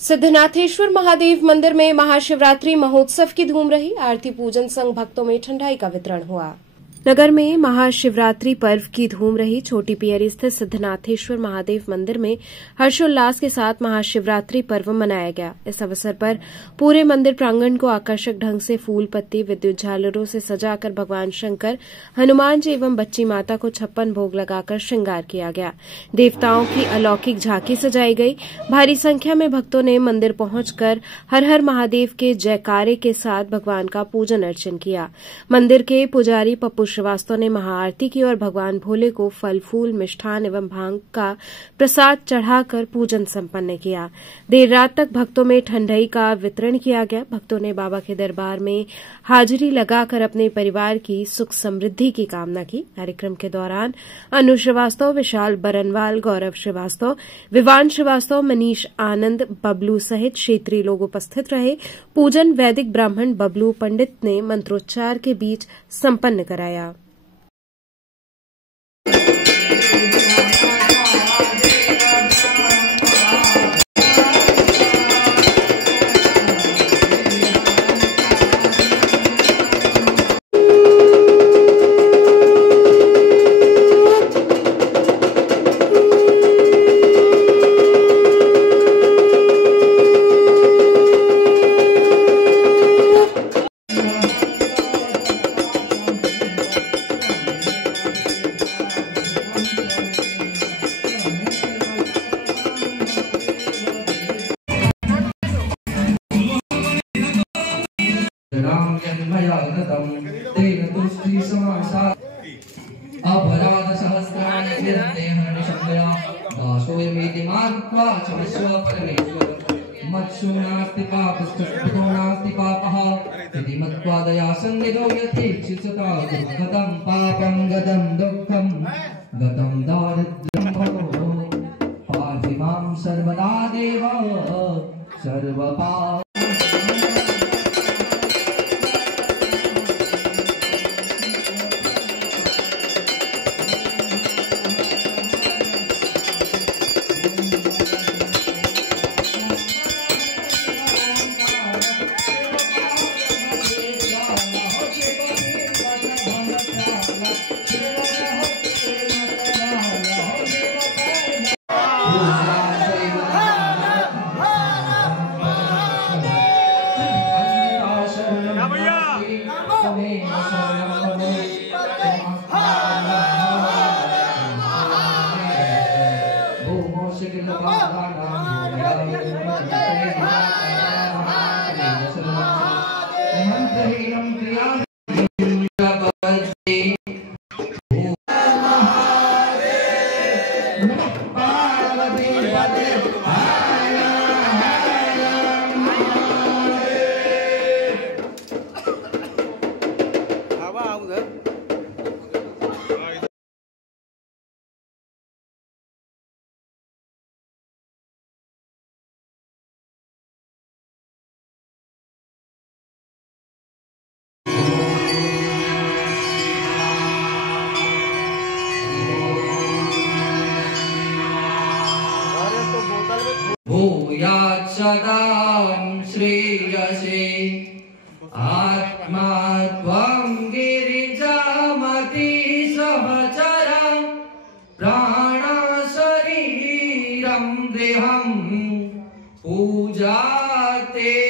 सिद्धनाथेश्वर महादेव मंदिर में महाशिवरात्रि महोत्सव की धूम रही। आरती पूजन संग भक्तों में ठंडाई का वितरण हुआ। नगर में महाशिवरात्रि पर्व की धूम रही। छोटी पियरी स्थित सिद्धनाथेश्वर महादेव मंदिर में हर्षोल्लास के साथ महाशिवरात्रि पर्व मनाया गया। इस अवसर पर पूरे मंदिर प्रांगण को आकर्षक ढंग से फूल पत्ती विद्युत झालरों से सजाकर भगवान शंकर, हनुमान जी एवं बच्ची माता को 56 भोग लगाकर श्रृंगार किया गया। देवताओं की अलौकिक झांकी सजाई गई। भारी संख्या में भक्तों ने मंदिर पहुंचकर हर हर महादेव के जयकारे के साथ भगवान का पूजन अर्चन किया। मंदिर के पुजारी पप्पू श्रीवास्तव ने महाआरती की और भगवान भोले को फल फूल मिष्ठान एवं भांग का प्रसाद चढ़ाकर पूजन संपन्न किया। देर रात तक भक्तों में ठंडाई का वितरण किया गया। भक्तों ने बाबा के दरबार में हाजिरी लगाकर अपने परिवार की सुख समृद्धि की कामना की। कार्यक्रम के दौरान अनु श्रीवास्तव, विशाल बरनवाल, गौरव श्रीवास्तव, विवान श्रीवास्तव, मनीष आनंद, बबलू सहित क्षेत्रीय लोग उपस्थित रहे। पूजन वैदिक ब्राह्मण बबलू पंडित ने मंत्रोच्चार के बीच संपन्न कराया। अपराध सहस्राणि निर्देहरणि शब्दया दासोऽयमिति मात्वा च विश्व परमेश्वर मत्सु नास्ति पापस्तुष्टो नास्ति पापः इति मत्वा दया सन्निधौ यथेच्छितता गतं पापं गतं दुःखं गतं दारिद्र्यं भवो पाहि मां सर्वदा देव सर्वपाप। भूयात् सदां श्रेयसे आत्मा त्वं गिरिजामति सहचरा प्राण शरीरं देहं पूजाते